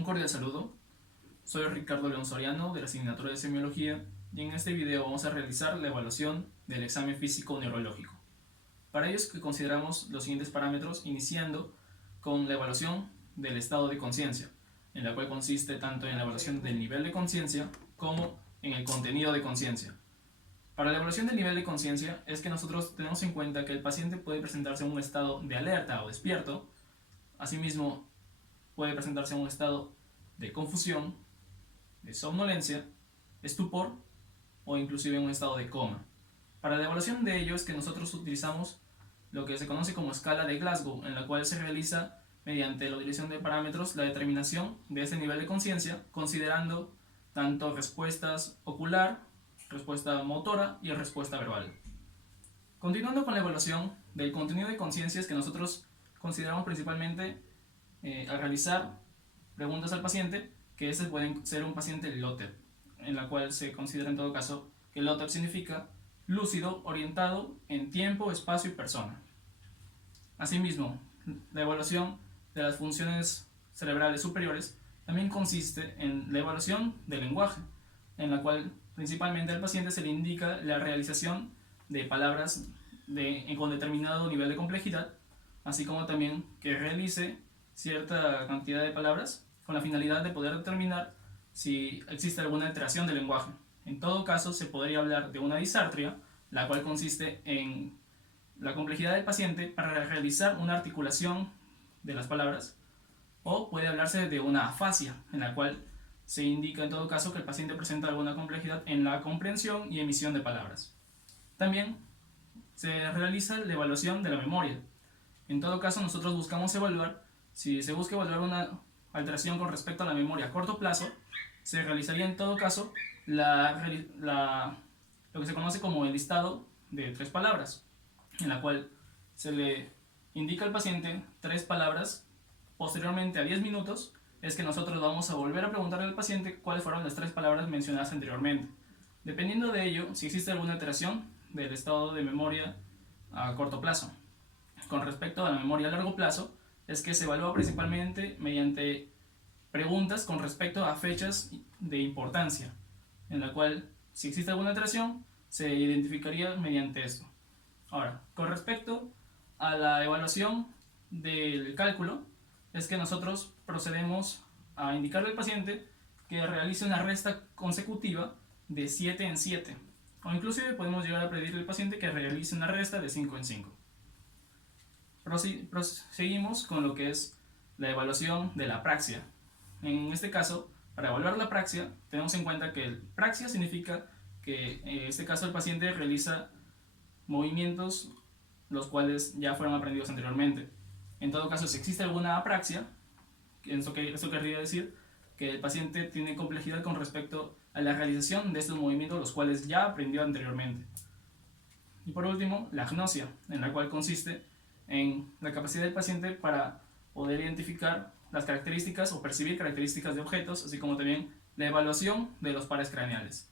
Un cordial saludo, soy Ricardo León Soriano de la asignatura de Semiología y en este video vamos a realizar la evaluación del examen físico neurológico. Para ello es que consideramos los siguientes parámetros, iniciando con la evaluación del estado de conciencia, en la cual consiste tanto en la evaluación del nivel de conciencia como en el contenido de conciencia. Para la evaluación del nivel de conciencia es que nosotros tenemos en cuenta que el paciente puede presentarse en un estado de alerta o despierto, asimismo puede presentarse en un estado de confusión, de somnolencia, estupor o inclusive en un estado de coma. Para la evaluación de ello es que nosotros utilizamos lo que se conoce como escala de Glasgow, en la cual se realiza mediante la utilización de parámetros la determinación de ese nivel de conciencia, considerando tanto respuestas ocular, respuesta motora y respuesta verbal. Continuando con la evaluación del contenido de conciencia, es que nosotros consideramos principalmente al realizar preguntas al paciente, que ese puede ser un paciente LOTEP, en la cual se considera en todo caso que LOTEP significa lúcido, orientado en tiempo, espacio y persona. Asimismo, la evaluación de las funciones cerebrales superiores también consiste en la evaluación del lenguaje, en la cual principalmente al paciente se le indica la realización de palabras con determinado nivel de complejidad, así como también que realice cierta cantidad de palabras con la finalidad de poder determinar si existe alguna alteración del lenguaje. En todo caso, se podría hablar de una disartria, la cual consiste en la complejidad del paciente para realizar una articulación de las palabras, o puede hablarse de una afasia, en la cual se indica en todo caso que el paciente presenta alguna complejidad en la comprensión y emisión de palabras. También se realiza la evaluación de la memoria. En todo caso, nosotros buscamos evaluar, si se busca evaluar una alteración con respecto a la memoria a corto plazo, se realizaría en todo caso lo que se conoce como el listado de 3 palabras, en la cual se le indica al paciente 3 palabras. Posteriormente a 10 minutos es que nosotros vamos a volver a preguntarle al paciente cuáles fueron las 3 palabras mencionadas anteriormente. Dependiendo de ello, si existe alguna alteración del estado de memoria a corto plazo. Con respecto a la memoria a largo plazo, es que se evalúa principalmente mediante preguntas con respecto a fechas de importancia, en la cual si existe alguna alteración se identificaría mediante esto. Ahora, con respecto a la evaluación del cálculo, es que nosotros procedemos a indicarle al paciente que realice una resta consecutiva de 7 en 7, o inclusive podemos llegar a pedirle al paciente que realice una resta de 5 en 5. Proseguimos con lo que es la evaluación de la praxia. En este caso, para evaluar la praxia, tenemos en cuenta que praxia significa que en este caso el paciente realiza movimientos los cuales ya fueron aprendidos anteriormente. En todo caso, si existe alguna apraxia, eso querría decir que el paciente tiene complejidad con respecto a la realización de estos movimientos los cuales ya aprendió anteriormente. Y por último, la agnosia, en la cual consiste en la capacidad del paciente para poder identificar las características o percibir características de objetos, así como también la evaluación de los pares craneales.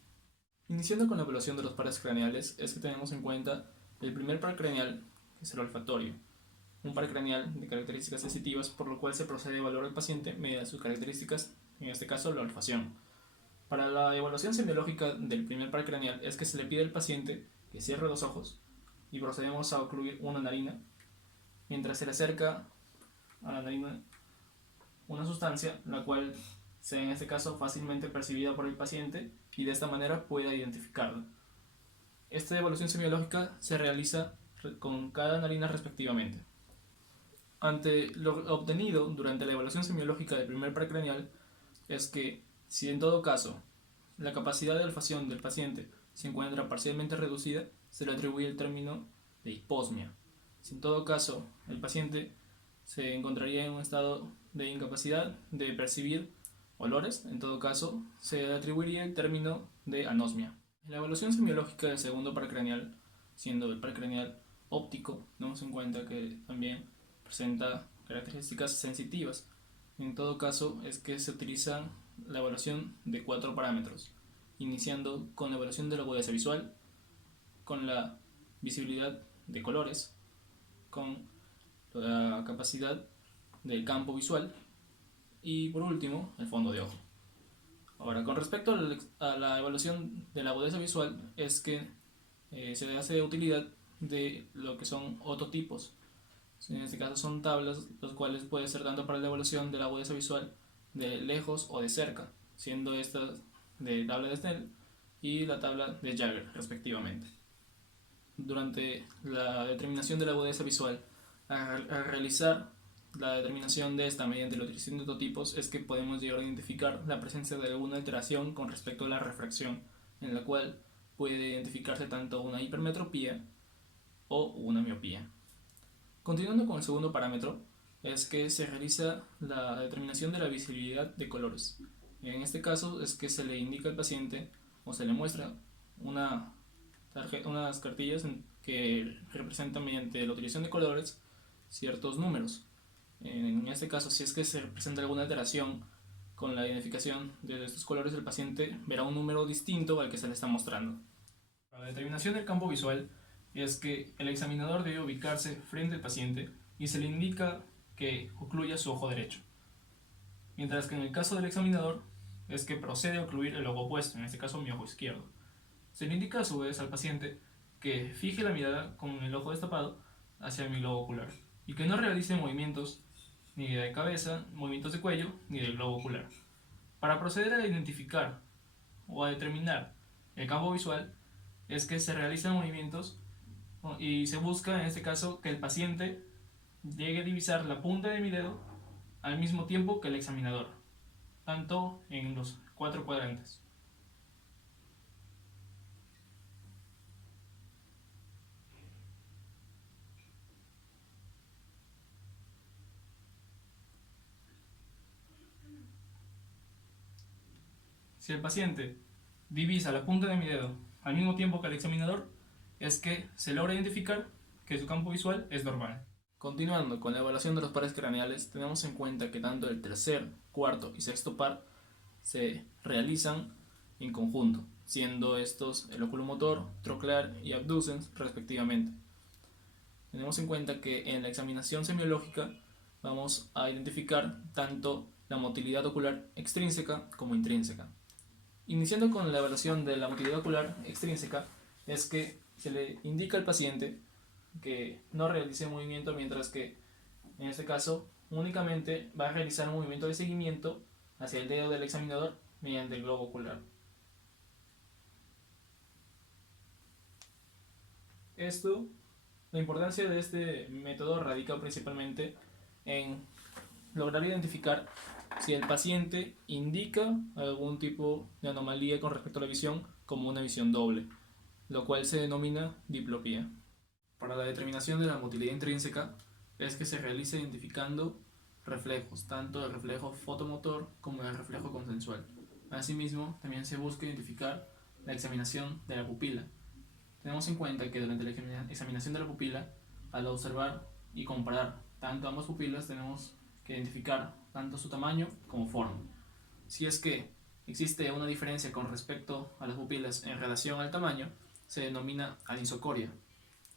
Iniciando con la evaluación de los pares craneales, es que tenemos en cuenta el primer par craneal, que es el olfatorio, un par craneal de características sensitivas, por lo cual se procede a evaluar al paciente mediante sus características, en este caso la olfacción. Para la evaluación semiológica del primer par craneal es que se le pide al paciente que cierre los ojos y procedemos a ocluir una narina mientras se le acerca a la narina una sustancia la cual sea en este caso fácilmente percibida por el paciente y de esta manera pueda identificarla. Esta evaluación semiológica se realiza con cada narina respectivamente. Ante lo obtenido durante la evaluación semiológica del primer par craneal es que si en todo caso la capacidad de olfacción del paciente se encuentra parcialmente reducida, se le atribuye el término de hiposmia. Si en todo caso el paciente se encontraría en un estado de incapacidad de percibir olores, en todo caso se le atribuiría el término de anosmia. En la evaluación semiológica del segundo par craneal, siendo el par craneal óptico, tenemos en cuenta que también presenta características sensitivas. En todo caso es que se utiliza la evaluación de 4 parámetros, iniciando con la evaluación de la agudeza visual, con la visibilidad de colores, con la capacidad del campo visual y por último el fondo de ojo. Ahora, con respecto a la evaluación de la agudeza visual, es que se hace utilidad de lo que son ototipos. En este caso son tablas, los cuales puede ser tanto para la evaluación de la agudeza visual de lejos o de cerca, siendo estas de tabla de Snell y la tabla de Jagger, respectivamente. Durante la determinación de la agudeza visual, al realizar la determinación de esta mediante la utilización de ototipos, es que podemos llegar a identificar la presencia de alguna alteración con respecto a la refracción, en la cual puede identificarse tanto una hipermetropía o una miopía. Continuando con el segundo parámetro, es que se realiza la determinación de la visibilidad de colores. En este caso es que se le indica al paciente o se le muestra unas cartillas que representan mediante la utilización de colores ciertos números. En este caso, si es que se presenta alguna alteración con la identificación de estos colores, el paciente verá un número distinto al que se le está mostrando. Para la determinación del campo visual es que el examinador debe ubicarse frente al paciente y se le indica que ocluya su ojo derecho. Mientras que en el caso del examinador es que procede a ocluir el ojo opuesto, en este caso mi ojo izquierdo. Se le indica a su vez al paciente que fije la mirada con el ojo destapado hacia mi globo ocular y que no realice movimientos ni de cabeza, movimientos de cuello, ni del globo ocular. Para proceder a identificar o a determinar el campo visual es que se realizan movimientos y se busca en este caso que el paciente llegue a divisar la punta de mi dedo al mismo tiempo que el examinador, tanto en los 4 cuadrantes. Si el paciente divisa la punta de mi dedo al mismo tiempo que el examinador, es que se logra identificar que su campo visual es normal. Continuando con la evaluación de los pares craneales, tenemos en cuenta que tanto el tercer, cuarto y sexto par se realizan en conjunto, siendo estos el oculomotor, troclear y abducens respectivamente. Tenemos en cuenta que en la examinación semiológica vamos a identificar tanto la motilidad ocular extrínseca como intrínseca. Iniciando con la evaluación de la motilidad ocular extrínseca, es que se le indica al paciente que no realice movimiento, mientras que en este caso únicamente va a realizar un movimiento de seguimiento hacia el dedo del examinador mediante el globo ocular. La importancia de este método radica principalmente en lograr identificar si el paciente indica algún tipo de anomalía con respecto a la visión, como una visión doble, lo cual se denomina diplopía. Para la determinación de la motilidad intrínseca es que se realiza identificando reflejos, tanto el reflejo fotomotor como el reflejo consensual. Asimismo, también se busca identificar la examinación de la pupila. Tenemos en cuenta que durante la examinación de la pupila, al observar y comparar tanto ambas pupilas, tenemos que identificar tanto su tamaño como forma. Si es que existe una diferencia con respecto a las pupilas en relación al tamaño, se denomina anisocoria.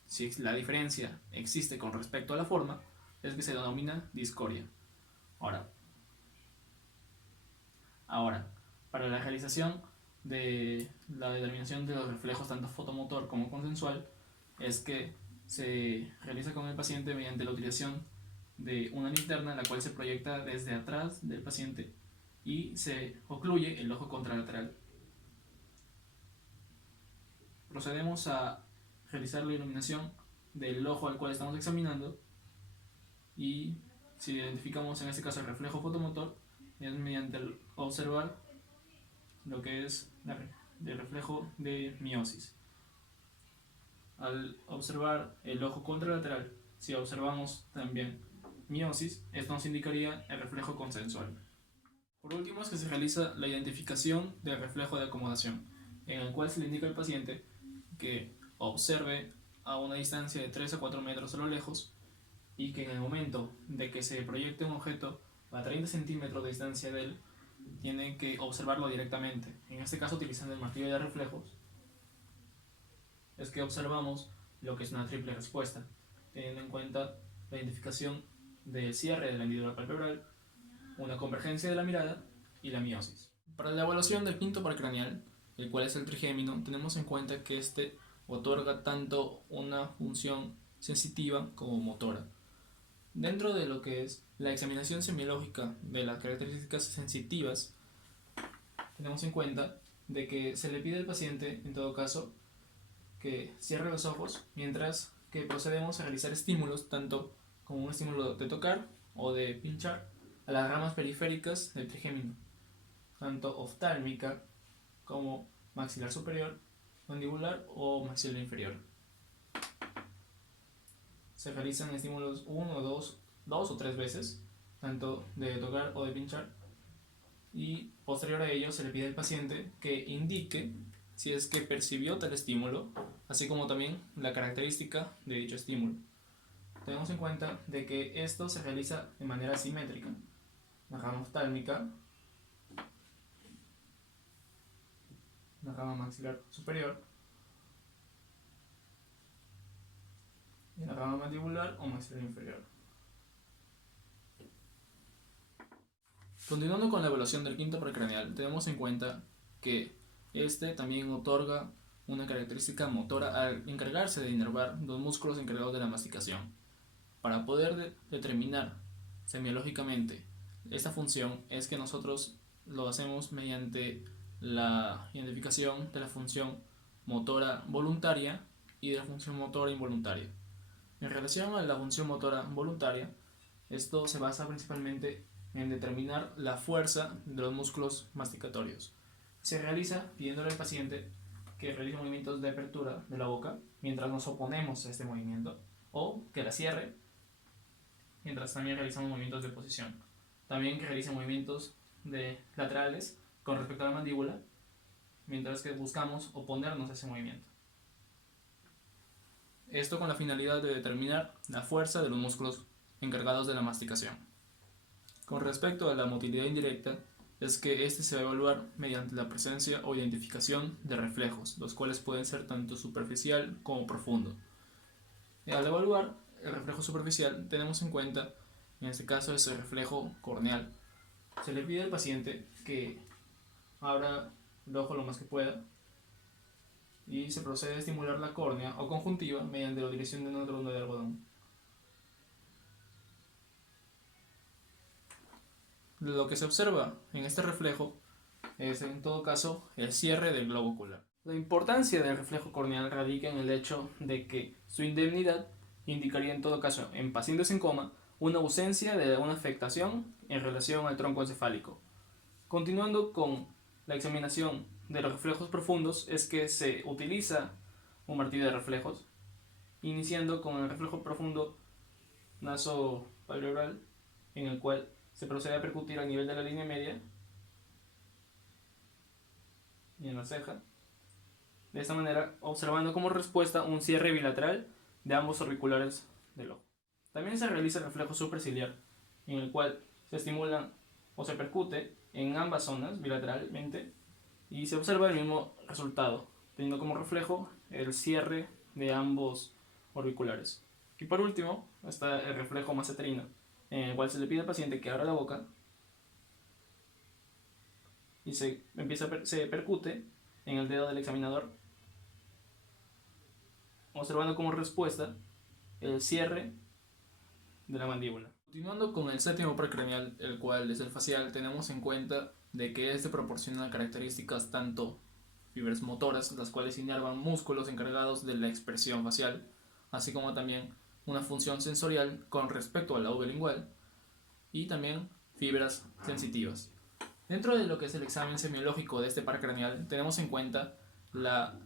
Si la diferencia existe con respecto a la forma, es que se denomina discoria. Ahora, para la realización de la determinación de los reflejos tanto fotomotor como consensual, es que se realiza con el paciente mediante la utilización de una linterna, la cual se proyecta desde atrás del paciente y se ocluye el ojo contralateral. Procedemos a realizar la iluminación del ojo al cual estamos examinando y si identificamos en este caso el reflejo fotomotor, es mediante el observar lo que es el reflejo de miosis. Al observar el ojo contralateral, si observamos también miosis, esto nos indicaría el reflejo consensual. Por último es que se realiza la identificación del reflejo de acomodación, en el cual se le indica al paciente que observe a una distancia de 3 a 4 metros a lo lejos y que en el momento de que se proyecte un objeto a 30 centímetros de distancia de él, tiene que observarlo directamente. En este caso, utilizando el martillo de reflejos, es que observamos lo que es una triple respuesta, teniendo en cuenta la identificación del cierre de la hendidura palpebral, una convergencia de la mirada y la miosis. Para la evaluación del quinto par craneal, el cual es el trigémino, tenemos en cuenta que este otorga tanto una función sensitiva como motora. Dentro de lo que es la examinación semiológica de las características sensitivas, tenemos en cuenta de que se le pide al paciente, en todo caso, que cierre los ojos mientras que procedemos a realizar estímulos, tanto como un estímulo de tocar o de pinchar a las ramas periféricas del trigémino, tanto oftálmica como maxilar superior, mandibular o maxilar inferior. Se realizan estímulos 1, 2 o 3 veces, tanto de tocar o de pinchar, y posterior a ello se le pide al paciente que indique si es que percibió tal estímulo, así como también la característica de dicho estímulo. Tenemos en cuenta de que esto se realiza de manera simétrica. La rama oftálmica, la rama maxilar superior y la rama mandibular o maxilar inferior. Continuando con la evaluación del quinto paracraneal, tenemos en cuenta que este también otorga una característica motora al encargarse de inervar los músculos encargados de la masticación. Para poder determinar semiológicamente esta función es que nosotros lo hacemos mediante la identificación de la función motora voluntaria y de la función motora involuntaria. En relación a la función motora voluntaria, esto se basa principalmente en determinar la fuerza de los músculos masticatorios. Se realiza pidiéndole al paciente que realice movimientos de apertura de la boca mientras nos oponemos a este movimiento, o que la cierre mientras también realizamos movimientos de posición. También que realice movimientos laterales con respecto a la mandíbula mientras que buscamos oponernos a ese movimiento. Esto con la finalidad de determinar la fuerza de los músculos encargados de la masticación. Con respecto a la motilidad indirecta, es que este se va a evaluar mediante la presencia o identificación de reflejos, los cuales pueden ser tanto superficial como profundo. Al evaluar el reflejo superficial, tenemos en cuenta, en este caso, es el reflejo corneal. Se le pide al paciente que abra el ojo lo más que pueda y se procede a estimular la córnea o conjuntiva mediante la dirección de una ronda de algodón. Lo que se observa en este reflejo es, en todo caso, el cierre del globo ocular. La importancia del reflejo corneal radica en el hecho de que su indemnidad indicaría, en todo caso, en pacientes en coma, una ausencia de una afectación en relación al tronco encefálico. Continuando con la examinación de los reflejos profundos, es que se utiliza un martillo de reflejos, iniciando con el reflejo profundo nasopalpebral, en el cual se procede a percutir a nivel de la línea media y en la ceja. De esta manera, observando como respuesta un cierre bilateral de ambos auriculares del ojo. También se realiza el reflejo superciliar, en el cual se estimula o se percute en ambas zonas bilateralmente y se observa el mismo resultado, teniendo como reflejo el cierre de ambos auriculares. Y por último está el reflejo maceterino, en el cual se le pide al paciente que abra la boca y se percute en el dedo del examinador, observando como respuesta el cierre de la mandíbula. Continuando con el séptimo paracraneal, el cual es el facial, tenemos en cuenta de que este proporciona características tanto fibras motoras, las cuales inervan músculos encargados de la expresión facial, así como también una función sensorial con respecto al lóbulo lingual y también fibras sensitivas. Dentro de lo que es el examen semiológico de este paracraneal, tenemos en cuenta la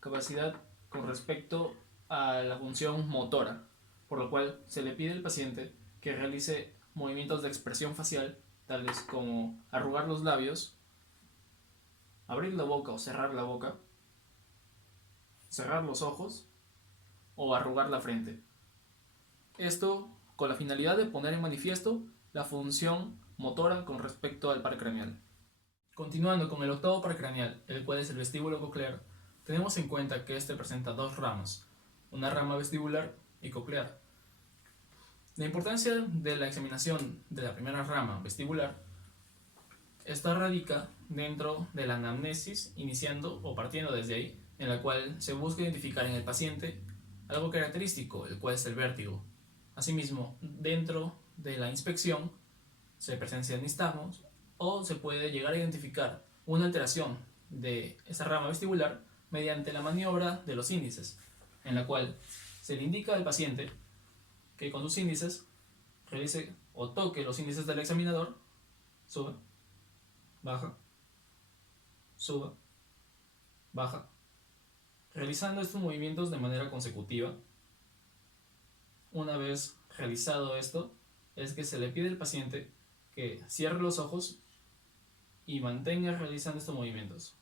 capacidad con respecto a la función motora, por lo cual se le pide al paciente que realice movimientos de expresión facial, tales como arrugar los labios, abrir la boca o cerrar la boca, cerrar los ojos o arrugar la frente. Esto con la finalidad de poner en manifiesto la función motora con respecto al par craneal. Continuando con el octavo par craneal, el cual es el vestíbulo coclear, tenemos en cuenta que este presenta dos ramas, una rama vestibular y coclear. La importancia de la examinación de la primera rama vestibular, esta radica dentro de la anamnesis, iniciando o partiendo desde ahí, en la cual se busca identificar en el paciente algo característico, el cual es el vértigo. Asimismo, dentro de la inspección se presencian nistagmos o se puede llegar a identificar una alteración de esa rama vestibular mediante la maniobra de los índices, en la cual se le indica al paciente que con sus índices realice o toque los índices del examinador, suba, baja, suba, baja, realizando estos movimientos de manera consecutiva. Una vez realizado esto, es que se le pide al paciente que cierre los ojos y mantenga realizando estos movimientos.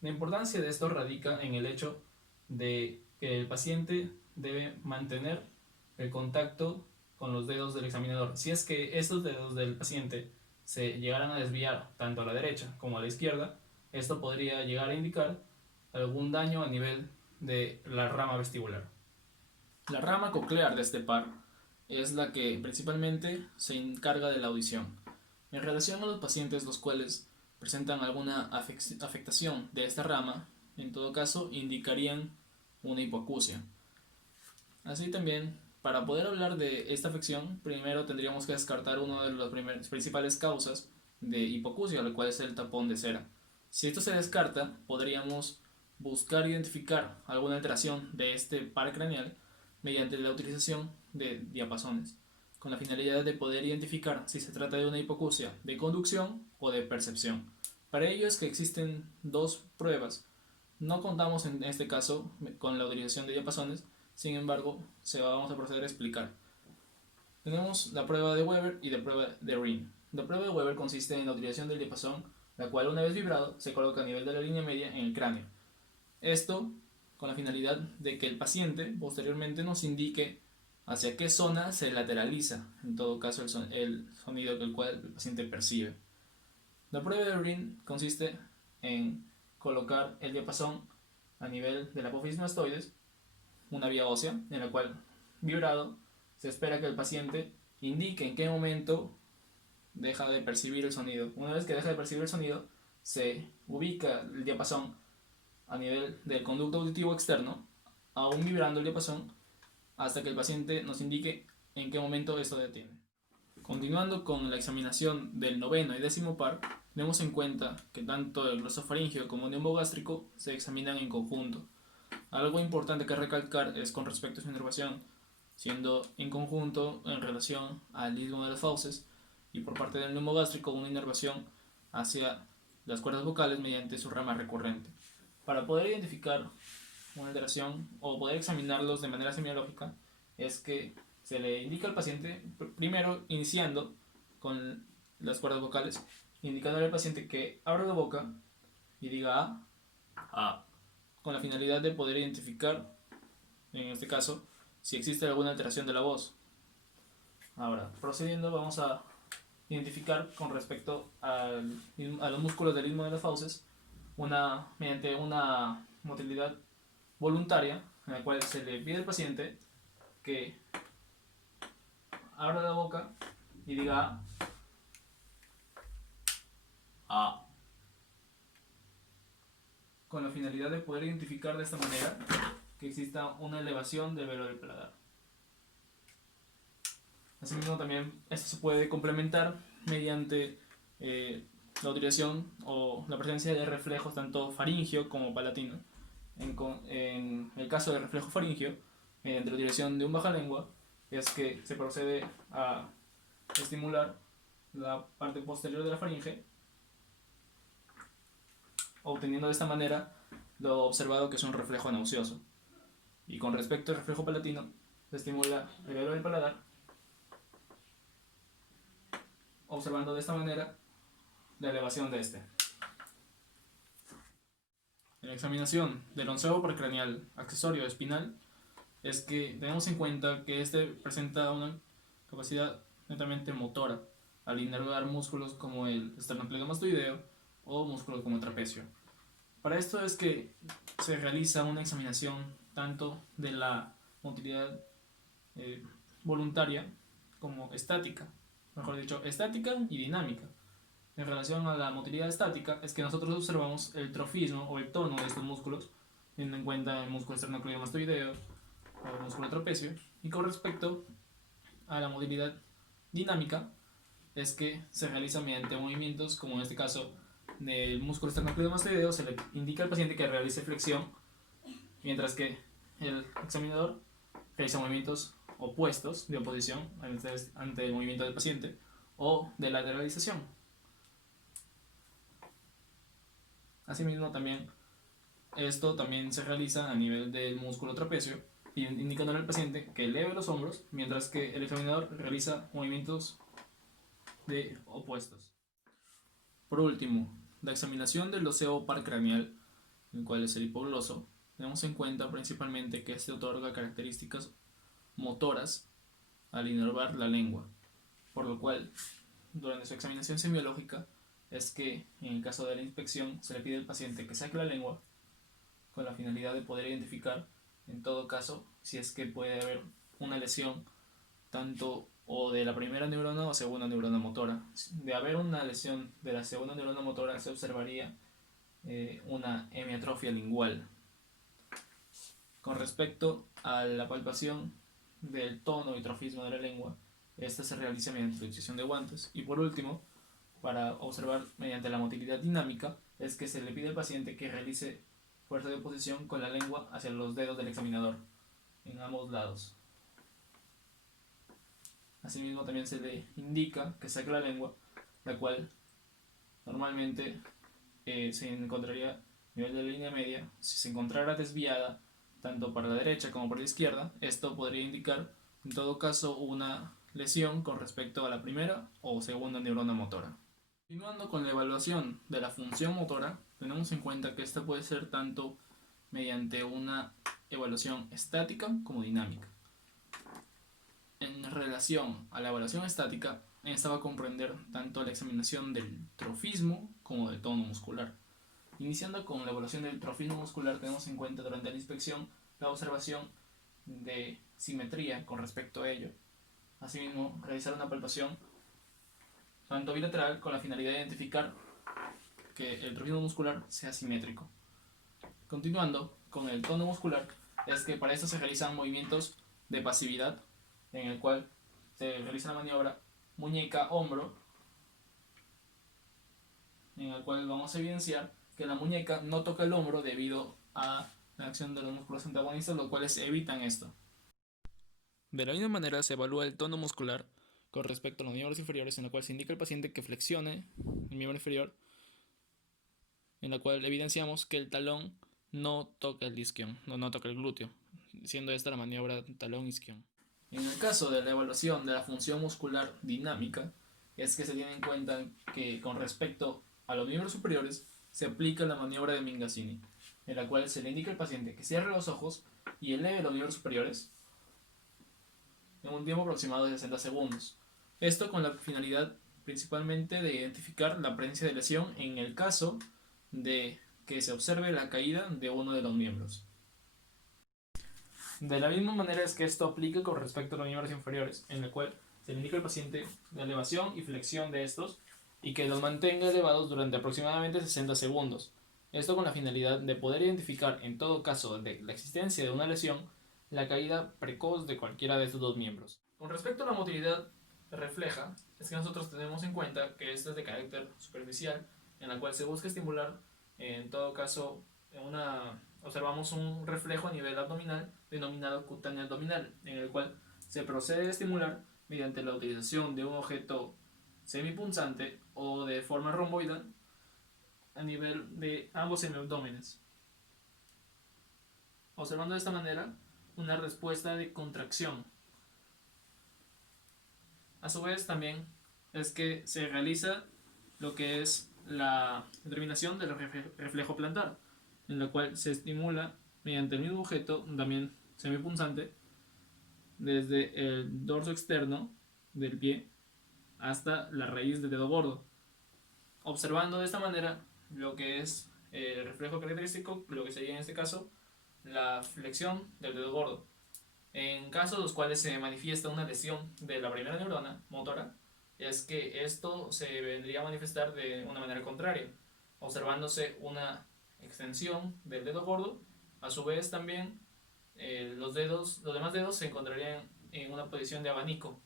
La importancia de esto radica en el hecho de que el paciente debe mantener el contacto con los dedos del examinador. Si es que estos dedos del paciente se llegaran a desviar tanto a la derecha como a la izquierda, esto podría llegar a indicar algún daño a nivel de la rama vestibular. La rama coclear de este par es la que principalmente se encarga de la audición. En relación a los pacientes los cuales presentan alguna afectación de esta rama, en todo caso indicarían una hipoacusia. Así también, para poder hablar de esta afección, primero tendríamos que descartar una de las principales causas de hipoacusia, la cual es el tapón de cera. Si esto se descarta, podríamos buscar identificar alguna alteración de este par craneal mediante la utilización de diapasones, con la finalidad de poder identificar si se trata de una hipoacusia de conducción o de percepción. Para ello es que existen dos pruebas. No contamos en este caso con la utilización de diapasones, sin embargo, vamos a proceder a explicar. Tenemos la prueba de Weber y la prueba de Ring. La prueba de Weber consiste en la utilización del diapasón, la cual una vez vibrado se coloca a nivel de la línea media en el cráneo. Esto con la finalidad de que el paciente posteriormente nos indique hacia qué zona se lateraliza, en todo caso, el sonido que el cual el paciente percibe. La prueba de Ring consiste en colocar el diapasón a nivel de la apófisis mastoides, una vía ósea en la cual, vibrado, se espera que el paciente indique en qué momento deja de percibir el sonido. Una vez que deja de percibir el sonido, se ubica el diapasón a nivel del conducto auditivo externo, aún vibrando el diapasón, hasta que el paciente nos indique en qué momento esto detiene. Continuando con la examinación del noveno y décimo par, tenemos en cuenta que tanto el glosofaringeo como el neumogástrico se examinan en conjunto. Algo importante que recalcar es con respecto a su inervación, siendo en conjunto en relación al istmo de las fauces y por parte del neumogástrico una inervación hacia las cuerdas vocales mediante su rama recurrente. Para poder identificar una alteración o poder examinarlos de manera semiológica es que se le indica al paciente, primero iniciando con las cuerdas vocales, indicándole al paciente que abra la boca y diga A, con la finalidad de poder identificar, en este caso, si existe alguna alteración de la voz. Ahora, procediendo, vamos a identificar con respecto a los músculos del istmo de las fauces, mediante una motilidad voluntaria, en la cual se le pide al paciente que abra la boca y diga A, con la finalidad de poder identificar de esta manera que exista una elevación del velo del paladar. Asimismo, también esto se puede complementar mediante la utilización o la presencia de reflejos tanto faringio como palatino. En el caso del reflejo faringio, mediante la utilización de un bajalengua, es que se procede a estimular la parte posterior de la faringe, obteniendo de esta manera lo observado que es un reflejo nauseoso. Y con respecto al reflejo palatino, se estimula el velo del paladar, observando de esta manera la elevación de este. En la examinación del onceavo par craneal accesorio espinal es que tenemos en cuenta que este presenta una capacidad netamente motora al inervar músculos como el esternocleidomastoideo o músculos como el trapecio. Para esto es que se realiza una examinación tanto de la motilidad voluntaria como estática, mejor dicho, estática y dinámica. En relación a la motilidad estática, es que nosotros observamos el trofismo o el tono de estos músculos, teniendo en cuenta el músculo esternocleidomastoideo o el músculo trapecio, y con respecto a la movilidad dinámica, es que se realiza mediante movimientos, como en este caso del músculo esternocleidomastoideo, se le indica al paciente que realice flexión, mientras que el examinador realiza movimientos opuestos de oposición ante el movimiento del paciente o de lateralización. Asimismo, también esto también se realiza a nivel del músculo trapecio, indicándole al paciente que eleve los hombros, mientras que el examinador realiza movimientos de opuestos. Por último, la examinación del loseo paracraneal, el cual es el hipogloso, tenemos en cuenta principalmente que este otorga características motoras al inervar la lengua, por lo cual durante su examinación semiológica es que en el caso de la inspección se le pide al paciente que saque la lengua con la finalidad de poder identificar en todo caso si es que puede haber una lesión tanto o de la primera neurona o segunda neurona motora. De haber una lesión de la segunda neurona motora se observaría una hemiatrofia lingual. Con respecto a la palpación del tono y trofismo de la lengua, esta se realiza mediante la utilización de guantes. Y por último, para observar mediante la motilidad dinámica, es que se le pide al paciente que realice fuerza de oposición con la lengua hacia los dedos del examinador, en ambos lados. Asimismo, también se le indica que saque la lengua, la cual normalmente se encontraría a nivel de la línea media. Si se encontrara desviada tanto para la derecha como para la izquierda, esto podría indicar en todo caso una lesión con respecto a la primera o segunda neurona motora. Continuando con la evaluación de la función motora, tenemos en cuenta que esta puede ser tanto mediante una evaluación estática como dinámica. En relación a la evaluación estática, esta va a comprender tanto la examinación del trofismo como del tono muscular. Iniciando con la evaluación del trofismo muscular, tenemos en cuenta durante la inspección la observación de simetría con respecto a ello. Asimismo, realizar una palpación tanto bilateral con la finalidad de identificar que el trofismo muscular sea simétrico. Continuando con el tono muscular, es que para esto se realizan movimientos de pasividad, en el cual se realiza la maniobra muñeca-hombro, en el cual vamos a evidenciar que la muñeca no toca el hombro debido a la acción de los músculos antagonistas, los cuales evitan esto. De la misma manera se evalúa el tono muscular con respecto a los miembros inferiores, en la cual se indica al paciente que flexione el miembro inferior, en la cual evidenciamos que el talón no toca el isquion, no toca el glúteo, siendo esta la maniobra talón-isquion. En el caso de la evaluación de la función muscular dinámica, es que se tiene en cuenta que con respecto a los miembros superiores se aplica la maniobra de Mingazzini, en la cual se le indica al paciente que cierre los ojos y eleve los miembros superiores en un tiempo aproximado de 60 segundos. Esto con la finalidad principalmente de identificar la presencia de lesión en el caso de que se observe la caída de uno de los miembros. De la misma manera es que esto aplica con respecto a los miembros inferiores, en el cual se le indica al paciente la elevación y flexión de estos y que los mantenga elevados durante aproximadamente 60 segundos. Esto con la finalidad de poder identificar en todo caso de la existencia de una lesión la caída precoz de cualquiera de estos dos miembros. Con respecto a la motilidad refleja, es que nosotros tenemos en cuenta que esta es de carácter superficial, en la cual se busca estimular, en todo caso, observamos un reflejo a nivel abdominal denominado cutáneo abdominal, en el cual se procede a estimular mediante la utilización de un objeto semipunzante o de forma romboidal a nivel de ambos semiabdómenes, observando de esta manera una respuesta de contracción. A su vez también es que se realiza lo que es la determinación del reflejo plantar, en la cual se estimula mediante el mismo objeto, también semipunzante, desde el dorso externo del pie hasta la raíz del dedo gordo, observando de esta manera lo que es el reflejo característico, lo que sería en este caso la flexión del dedo gordo. En casos en los cuales se manifiesta una lesión de la primera neurona motora, es que esto se vendría a manifestar de una manera contraria, observándose una extensión del dedo gordo. A su vez también los demás dedos se encontrarían en una posición de abanico.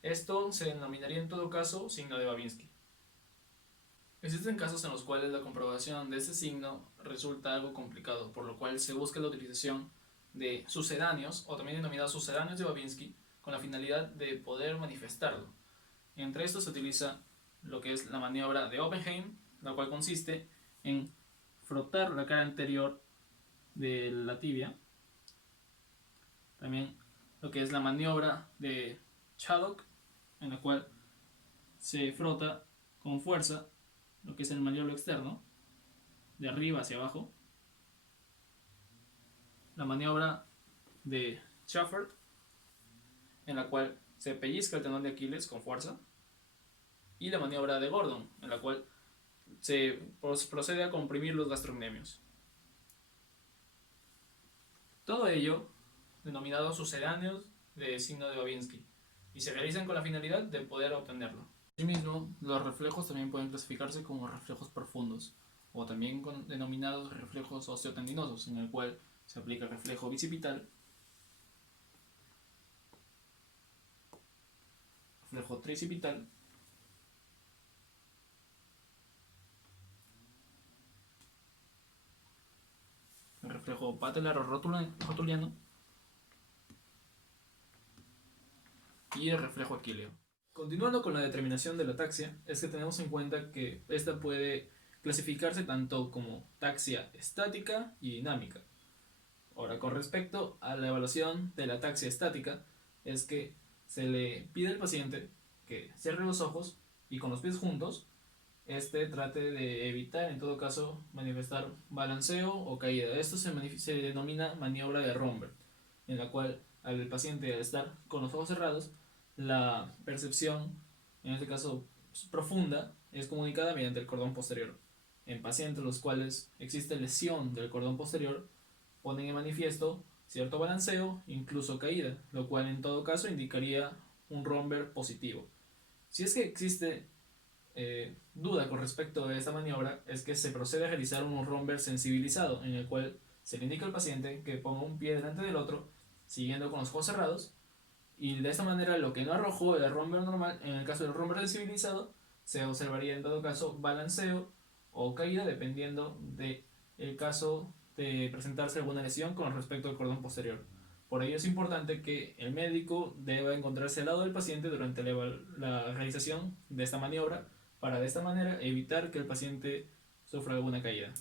Esto se denominaría en todo caso signo de Babinski. Existen casos en los cuales la comprobación de este signo resulta algo complicado, por lo cual se busca la utilización de sucedáneos, o también denominados sucedáneos de Babinski, con la finalidad de poder manifestarlo. Entre estos se utiliza lo que es la maniobra de Oppenheim, la cual consiste en frotar la cara anterior de la tibia. También lo que es la maniobra de Chaddock, en la cual se frota con fuerza lo que es el maniobro externo, de arriba hacia abajo. La maniobra de Schaffert, en la cual se pellizca el tendón de Aquiles con fuerza. Y la maniobra de Gordon, en la cual se procede a comprimir los gastrocnemios. Todo ello denominados sucedáneos de signo de Babinski, y se realizan con la finalidad de poder obtenerlo. Asimismo, los reflejos también pueden clasificarse como reflejos profundos, o también denominados reflejos osteotendinosos, en el cual se aplica el reflejo bicipital, reflejo tricipital, el reflejo patelar o rotuliano y el reflejo aquileo. Continuando con la determinación de la taxia, es que tenemos en cuenta que esta puede clasificarse tanto como taxia estática y dinámica. Ahora, con respecto a la evaluación de la taxia estática, es que se le pide al paciente que cierre los ojos y con los pies juntos, trate de evitar en todo caso manifestar balanceo o caída. Esto se denomina maniobra de Romberg, en la cual al paciente, al estar con los ojos cerrados, la percepción, en este caso profunda, es comunicada mediante el cordón posterior. En pacientes los cuales existe lesión del cordón posterior, ponen en manifiesto cierto balanceo, incluso caída, lo cual en todo caso indicaría un Romberg positivo. Si es que existe duda con respecto a esta maniobra, es que se procede a realizar un Romberg sensibilizado, en el cual se le indica al paciente que ponga un pie delante del otro, siguiendo con los ojos cerrados, y de esta manera lo que no arrojó el Romberg normal, en el caso del Romberg sensibilizado, se observaría en todo caso balanceo o caída, dependiendo del caso de presentarse alguna lesión con respecto al cordón posterior. Por ello es importante que el médico deba encontrarse al lado del paciente durante la realización de esta maniobra, para de esta manera evitar que el paciente sufra alguna caída.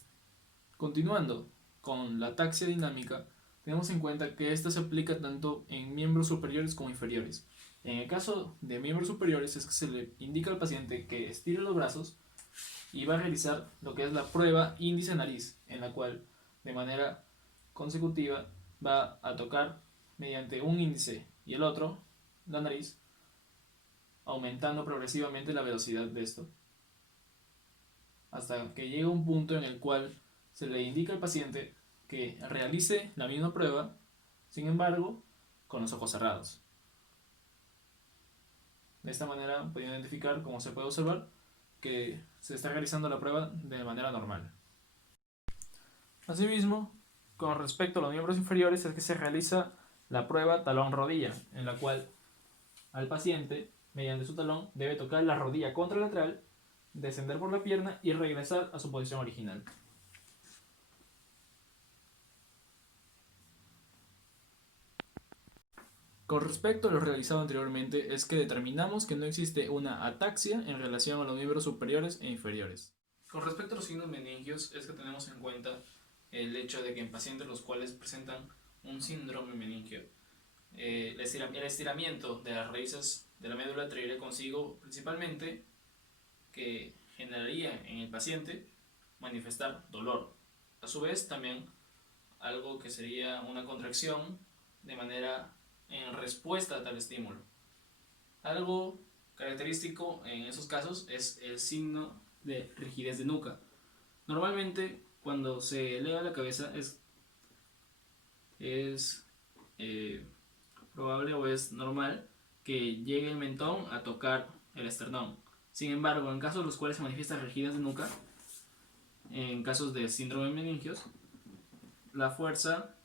Continuando con la taxia dinámica, tenemos en cuenta que esta se aplica tanto en miembros superiores como inferiores. En el caso de miembros superiores es que se le indica al paciente que estire los brazos y va a realizar lo que es la prueba índice-nariz, en la cual de manera consecutiva va a tocar mediante un índice y el otro la nariz, aumentando progresivamente la velocidad de esto, hasta que llegue un punto en el cual se le indica al paciente que realice la misma prueba, sin embargo, con los ojos cerrados. De esta manera puede identificar, como se puede observar, que se está realizando la prueba de manera normal. Asimismo, con respecto a los miembros inferiores, es que se realiza la prueba talón-rodilla, en la cual al paciente, mediante su talón, debe tocar la rodilla contralateral, descender por la pierna y regresar a su posición original. Con respecto a lo realizado anteriormente, es que determinamos que no existe una ataxia en relación a los miembros superiores e inferiores. Con respecto a los signos meningios, es que tenemos en cuenta el hecho de que en pacientes los cuales presentan un síndrome meningio, el estiramiento de las raíces de la médula traería consigo principalmente que generaría en el paciente manifestar dolor. A su vez, también algo que sería una contracción de manera en respuesta a tal estímulo. Algo característico en esos casos es el signo de rigidez de nuca. Normalmente, cuando se eleva la cabeza es probable o es normal que llegue el mentón a tocar el esternón. Sin embargo, en casos en los cuales se manifiesta rigidez de nuca, en casos de síndrome de meningios, la fuerza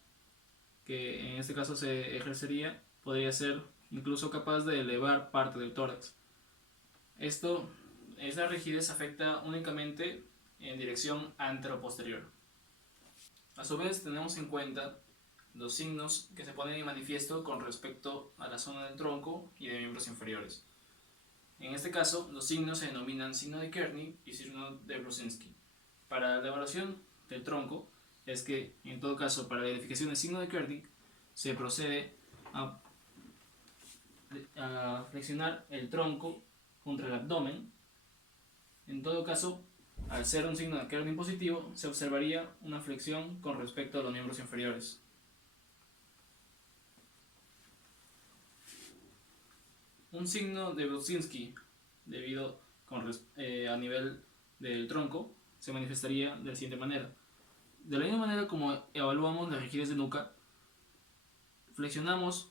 que en este caso se ejercería podría ser incluso capaz de elevar parte del tórax. Esta rigidez afecta únicamente en dirección antero-posterior. A su vez, tenemos en cuenta los signos que se ponen en manifiesto con respecto a la zona del tronco y de miembros inferiores. En este caso, los signos se denominan signo de Kearney y signo de Brusinski. Para la evaluación del tronco, es que, en todo caso, para la identificación del signo de Kearney, se procede a flexionar el tronco contra el abdomen. En todo caso, al ser un signo de Kearney positivo, se observaría una flexión con respecto a los miembros inferiores. Un signo de Brusinski, debido a nivel del tronco, se manifestaría de la siguiente manera. De la misma manera como evaluamos la rigidez de nuca, flexionamos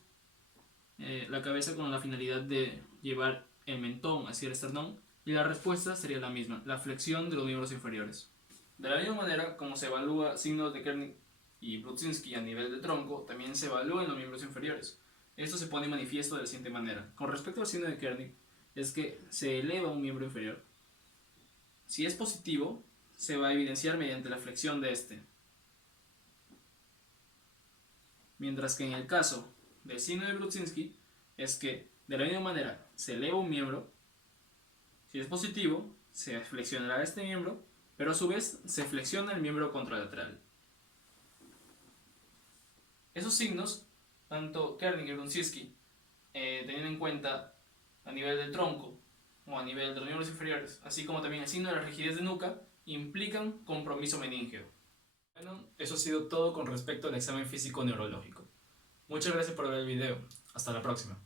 la cabeza con la finalidad de llevar el mentón hacia el esternón y la respuesta sería la misma, la flexión de los miembros inferiores. De la misma manera como se evalúa signos de Kearney y Brusinski a nivel de tronco, también se evalúan los miembros inferiores. Esto se pone manifiesto de la siguiente manera. Con respecto al signo de Kearney, es que se eleva un miembro inferior. Si es positivo, se va a evidenciar mediante la flexión de este. Mientras que en el caso del signo de Brusinski, es que de la misma manera se eleva un miembro. Si es positivo, se flexionará este miembro, pero a su vez se flexiona el miembro contralateral. Esos signos, tanto Kearney y Brusinski, teniendo en cuenta a nivel del tronco o a nivel de los miembros inferiores, así como también el signo de la rigidez de nuca, implican compromiso meningeo. Bueno, eso ha sido todo con respecto al examen físico neurológico. Muchas gracias por ver el video. Hasta la próxima.